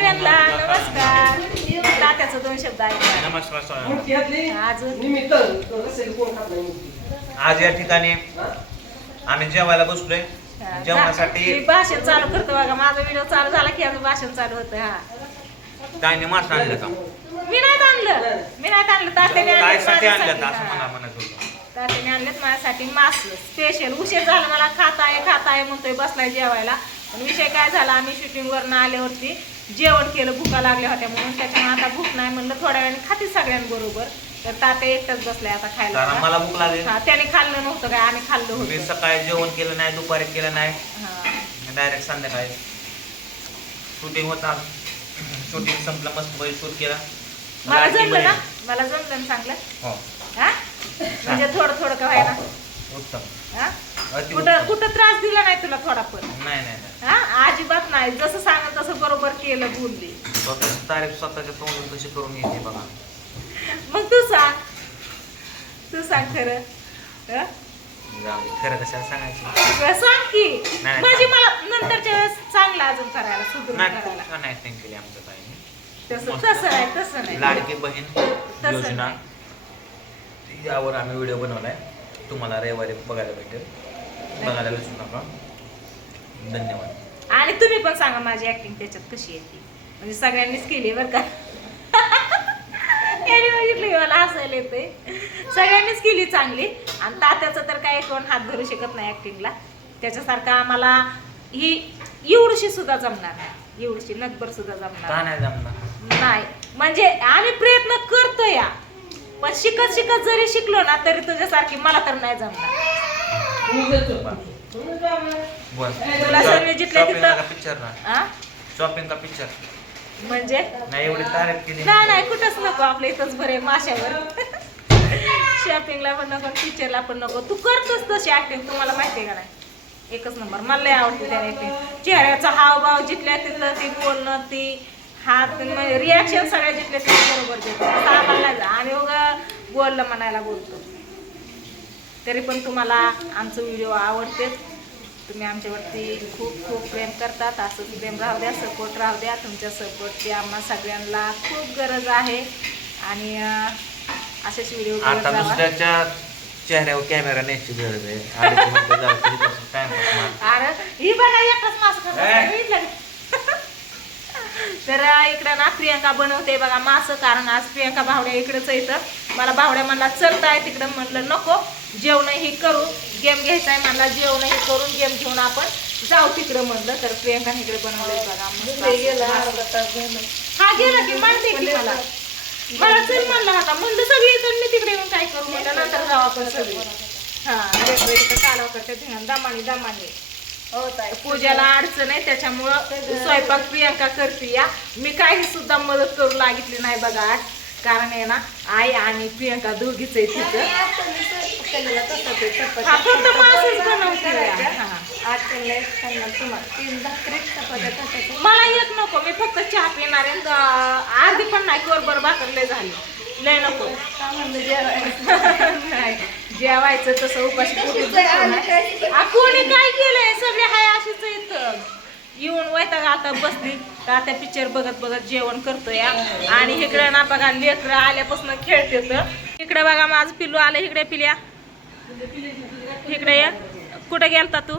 सगळ्यांना नमस्कार. तात्याचं 2 शब्द आहे. नमस्कार. आज या ठिकाणी आम्ही जेवायला बसलोय. जेवणासाठी भाषण चालू करतो बघा. माझा व्हिडिओ चालू झाला की याचं भाषण चालू होतं. हा ताईने मासा आणलं का? मी नाही आणलं तात्याने काय साठी आणलं माझ्यासाठी. असं मला म्हणत होतं. तात्याने आणलेत माझ्यासाठी मास स्पेशल. उशीर झाला मला खाताय म्हणतोय बसलाय जेवायला. पण विषय काय झाला, आम्ही शूटिंगवरनं आल्यावरती जेवण केलं, भुका लागल्या होत्या म्हणून. त्याच्यामुळे आता भूक नाही म्हणलं थोड्या वेळाने खाते सगळ्यांबरोबर. तर तात्या एकटाच बसलाय आता खायला. कारण मला भूक लागली. हा त्याने खाल्लं नव्हतं काय, आम्ही खाल्लं मी होतं. सकाळी जेवण केलं नाही, दुपारी केलं नाही, हा डायरेक्ट संध्याकाळी शूटिंग होता. शूटिंग संपलं, मस्त शूट केला. मला जमलं ना चांगलं. हो हा म्हणजे थोडं का व्हायना. उत्तम. हा अति कुठं उत्तम. कुठं त्रास दिला नाही तुला थोडा पण? नाही नाही नाही. हा अजिबात नाही. जसं सांगत तसं बरोबर केलं, बोलली. स्वतःची तारीफ स्वतःच्या तोंडून कशी करून येते बघा. मग तू सांग खरं. हं? जाऊ दे, खरं कशाला सांगायचं. सांग की. नाही, म्हणजे सांग. मला नंतरच्या वेळेस चांगलं अजून करायला, सुधरून नाही करायला. खूप छान ऍक्टिंग केली आमच्या ताईने. तसं नाही. लाडकी बहीण तसं योजना नाही. यावर आम्ही व्हिडिओ बनवलाय. तुम्हाला रविवारी बघायला भेटेल. बघायला विसरू नका. धन्यवाद. आणि तुम्ही पण सांगा माझी ऍक्टिंग त्याच्यात कशी येते. म्हणजे सगळ्यांनीच केली बरं का. याने बघितलं मला हसायला येते. सगळ्यांनीच केली चांगली. आणि तात्याचं तर काही कोण हात धरू शकत नाही ऍक्टिंगला. त्याच्यासारखं आम्हाला ही एवढीशी सुद्धा जमणार नाही. एवढीशी नगभर सुद्धा का जमणार नाही जमणार? नाही. म्हणजे आम्ही प्रयत्न करतो या, पण शिकत जरी शिकलो ना तरी तुझ्यासारखी मला तर नाही जमणार. तुला सगळे जिथल्या तिथं पिक्चर ना आ? शॉपिंग का पिक्चर म्हणजे नाही एवढी तारीफ केली. नाही कुठंच नको. आपल्या इथंच बरे माशावर. शॉपिंगला पण नको, पिक्चरला पण नको. तू करतोस तशी ऍक्टिंग. तुम्हाला माहितीये का नाही? एकच नंबर. मला लय आवडते त्या ऍक्टिंग. चेहऱ्याचा हावभाव जिथल्या तिथं, ती बोलणं, ती हात रिॲक्शन सगळ्या जिथल्या तिथं बरोबर देतो. आम्हाला नाही आणि उगा बोललं म्हणायला बोलतो. तरी पण तुम्हाला आमचं व्हिडिओ आवडतेच. तुम्ही आमच्यावरती खूप प्रेम करतात. असंच प्रेम राहू द्या, सपोर्ट राहू द्या. तुमच्या सपोर्टची आम्हा सगळ्यांना खूप गरज आहे. आणि असेच व्हिडिओ आता दुसऱ्याच्या चेहऱ्यावर कॅमेरा न्यायची गरज आहे. अरे ही बघा एकच मास्क. तर इकडं ना प्रियंका बनवते बघा मास. कारण आज प्रियंका भावड्या इकडेच येतं. मला भावड्या म्हणला चलताय तिकडं. म्हणलं नको, जेवणही करू. गेम घ्यायचा आहे म्हणला. जेवणही करून गेम घेऊन आपण जाऊ तिकडं म्हणलं. तर प्रियंका इकडे बनवलंय बघा. हा गेला की माहिती की मला चल म्हणला होता. म्हणलं सगळी तर मी तिकडे येऊन काय करू म्हणलं. नंतर जाऊ आपण सगळी. हा इकडे कालवा करते दमानी. पूजाला अडचण आहे त्याच्यामुळं स्वयंपाक प्रियंका करते या. मी काही सुद्धा मदत करू लागितली नाही बघा आज. कारण आहे ना आई आणि प्रियंका दोघीच आहे तिथं. फक्त मासच बनवते. मला एक नको. मी फक्त चहा पिणार आहे. अर्धी पण नाही, कोरभर भाकर लय झाली. लय नको. नाही जेवायचं तसं उपाशी पोटी कोणी काय केलंय. सगळे हाय अशीच इथं येऊन वैताग आता बसली. तर आता पिक्चर बघत जेवण करतोय. आणि इकडे ना बघा लेकरं आल्यापासून खेळते. तर इकडे बघा माझं पिल्लू आलं. इकडे पिल्या इकडे ये. कुठं गेलता तू?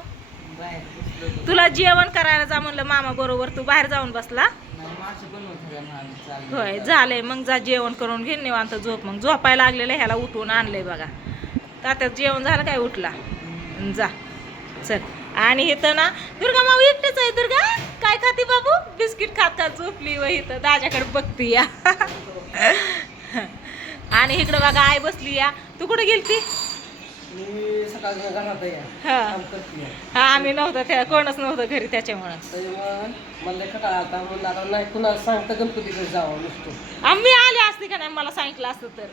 तुला जेवण करायला जा म्हणलं मामा बरोबर. तू बाहेर जाऊन बसला होय. झालंय मग जा जेवण करून घे निवांत झोप. मग झोपायला लागलेलं ह्याला उठवून आणलंय बघा. तर आता जेवण झालं काय उठला जा चल. आणि इथं ना दुर्गा माऊ एकटेच आहे. दुर्गा काय खाती बाबू? बिस्किट खात झोपली व इथं दाजाकडे बघती या. आणि इकडं बघा आई बसली या. तू कुठे गेलती? हा आम्ही नव्हतं त्या कोणच नव्हतं घरी त्याच्यामुळं आम्ही आले असते का नाही मला सांगितलं असतं तर.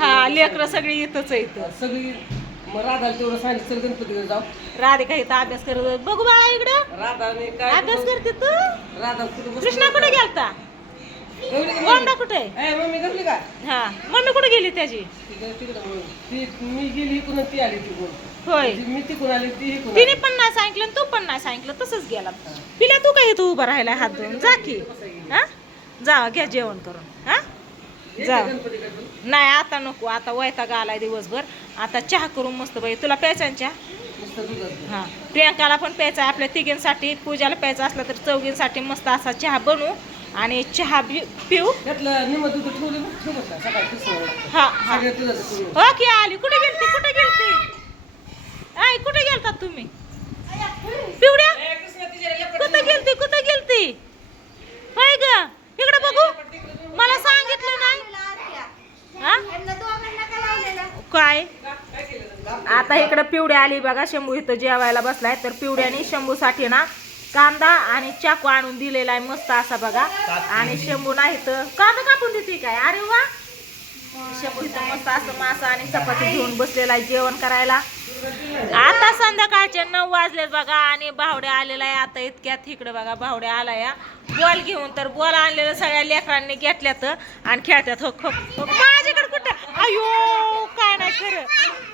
हा लेकरं सगळी इथंच आहे. सगळी मग राधाला तेवढं सांगितलं चल गणपतीकडे जाऊ. राधिका इथं अभ्यास करत. बघू बाळा इकडं राधाने काय अभ्यास करते तू. राधा कुठे कृष्णा कुठे गेलता? गोंडा कुठे? मम्मी गपली का? हा मम्मी कुठे गेली त्याची? तिकडे मी गेली इकडून ती आली तिकडून. होय मी तिकडून आले ती इकडून तिने आली. पण नाही सांगितलं आणि तू पण नाही सांगितलं तसंच गेला पिल्या तू काय इथं उभा राहिला हात धुवून जा की हा जा घ्या जेवण करून हा जा येते गणपतीकडून. नाही आता नको आता वैताग आलाय दिवसभर आता चहा करून मस्त बाई तुला प्यायचा ना चहा नुसतं दुधाचं. हां प्रियंकाला पण प्यायचा आहे आपल्या तिघींसाठी पूजाला प्यायचा असला तर चौघींसाठी मस्त असा चहा बनवू आणि चहा पिऊ त्यातलं निम्म दूध ठेवलं ना ठेवलं का सकाळी पिसवलं. हा हा सगळ्या दुधाचं करून. हो की आली कुठे गेलती आई कुठे गेलतात तुम्ही पिवड्या कुठे गेलती होय ग इकडे बघू मला सांगितलं नाही हा? काय आता इकडे पिवड्या आली बघा शंभू इथं जेवायला बसलाय तर पिवड्याने शंभूसाठी ना कांदा आणि चाकू आणून दिलेला आहे मस्त असा बघा आणि शंभू नाही तर कांदा कापून देते काय अरे वा शंभू इथं मस्त असं मासा आणि चपाती घेऊन बसलेला आहे जेवण करायला आता संध्याकाळचे 9 वाजलेत बघा आणि भावड्या आलेला आहे आता इतक्यात इकडे बघा भावड्या आला या बॉल घेऊन तर बॉल आणलेलं सगळ्या लेकरांनी घेतल्यात आणि खेळतात हो हो माझ्याकडे कुठं अयो काय नाही खरं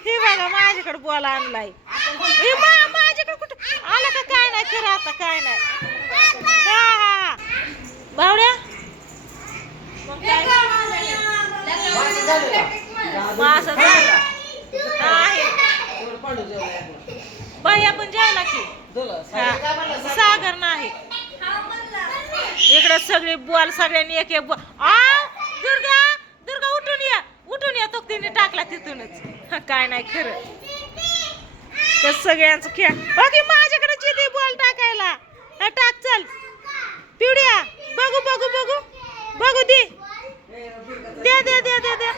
हे बघा माझ्याकडे बॉल आणलाय हे माझ्याकडे कुठं आलं का काय नाही खरं आता काय नाही हा हा भावड्या मग काय असं आहे एवढं पांडू जेवलं आहे. बाई आपण जेवला की झालं. हा. सागर नाही इकडे सगळे बॉल सगळ्यांनी एक एक बॉल आ दुर्गा दुर्गा उठून या तो तिने टाकला तिथूनच काय नाही खरं तर सगळ्यांचं खेळ ओके माझ्याकडे जिथे बॉल टाकायला हा, टाक चल पिवड्या बघू बघू बघू बघू दे दे दे दे दे दे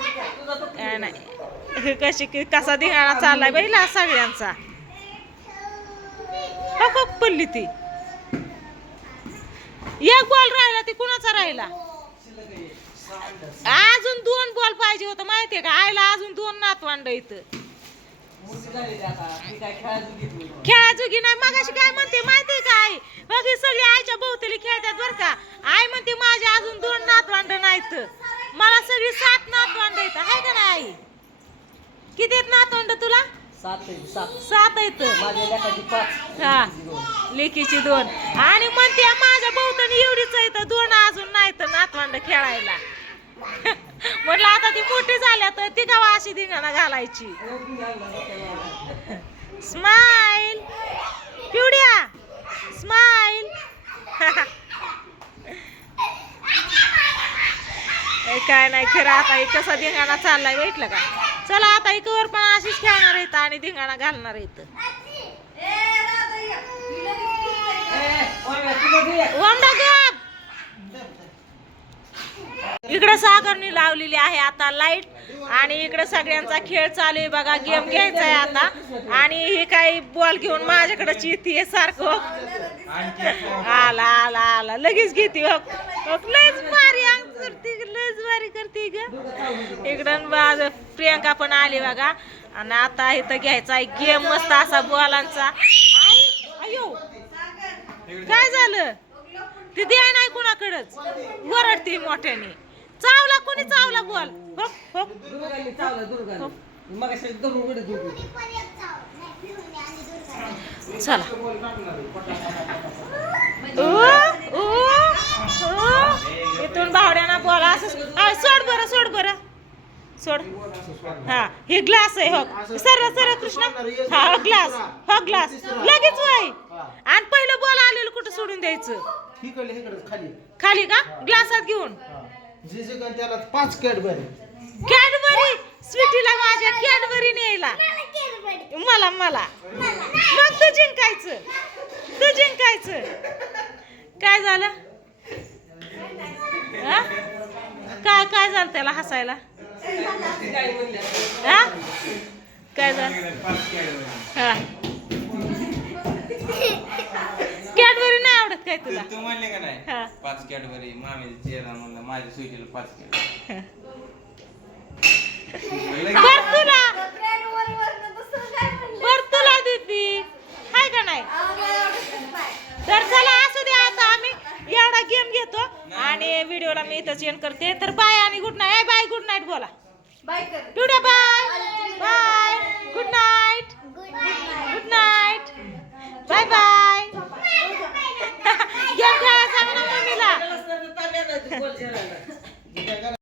काय नाही हे कसा धिंगाणा चाललाय बाईला सगळ्यांचा हो पडली ती एक बॉल राहिला ती कुणाचा राहिला अजून 2 बॉल पाहिजे होतं माहितीये का आईला अजून 2 नातवंड इथं मोठी झालेली आता. ती काय खेळायचं घेत नाही. खेळाजोगी नाही मगाशी काय म्हणते माहितीये का आई बघ ही सगळी आईच्या भोवताली खेळतात बर का आई म्हणते माझे अजून 2 नातवंड नाहीत मला सगळी 7 नातवंड आहेत आहे का नाही आई किती आहेत नातवंड तुला 7 आहेत माझ्या लेकाची 5. हा लेकीची 2 आणि म्हणते माझ्या भोवताली एवढीच आहेत 2 अजून नाहीत नातवंड खेळायला म्हटलं आता ती मोठी झाल्या तर ती गावा अशी धिंगाणा घालायची स्माइल पिवड्या स्माइल काय नाही खरं आता हे कसा धिंगाणा चाललाय भेटलं का चला आता इकडवर पण अशीच खेळणार आहेत आणि धिंगाणा घालणार आहेत वंडा गप इकडे सागरनी लावलेली आहे आता लाईट आणि इकडे सगळ्यांचा खेळ चालू आहे बघा गेम घ्यायचा आहे आता आणि ही काही बॉल घेऊन माझ्याकडेच येते सारखं आला आला आला लगेच घेते लयच भारी करते लयच भारी करते ग इकडं माझं प्रियंका पण आली बघा आणि आता इथं घ्यायचा आहे गेम मस्त असा बॉलांचा अयो काय झालं ती द्याय नाही कुणाकडच वरडती मोठ्याने चावला कोणी चावला बॉल दुर्गाने चावलं दुर्गाने. मग अशी धरून उडत होती. चला इथून भावड्याना बॉल असं सोड बरं सोड हा हे ग्लास आहे हो सर कृष्णा हा ग्लास लगेच वय आणि पहिलं बॉल आलेलं कुठं सोडून द्यायचं खाली का ग्लासात घेऊन त्याला 5 कॅडबरी स्वीटीला माझ्या कॅडबरी न्यायला मला मग तू जिंकायचं काय झालं हा? काय झालं त्याला हसायला हा काय झालं हा कॅडबरी नाही आवडत काय तुला तू म्हणले का नाही हा 5 कॅडबरी मामी चेहरा म्हणलं माझ्या सुईला 5 कॅडबरी बर तुला देते हाय का नाही तर चला असू द्या आता आम्ही एवढा गेम घेतो आणि व्हिडिओला मी इथंच एंड करते तर बाय आणि good night bye good night बोला बाय कर today bye good night bye bye game खेळा सांग ना मम्मीला ताब्यात आहे, बोल जेवायला.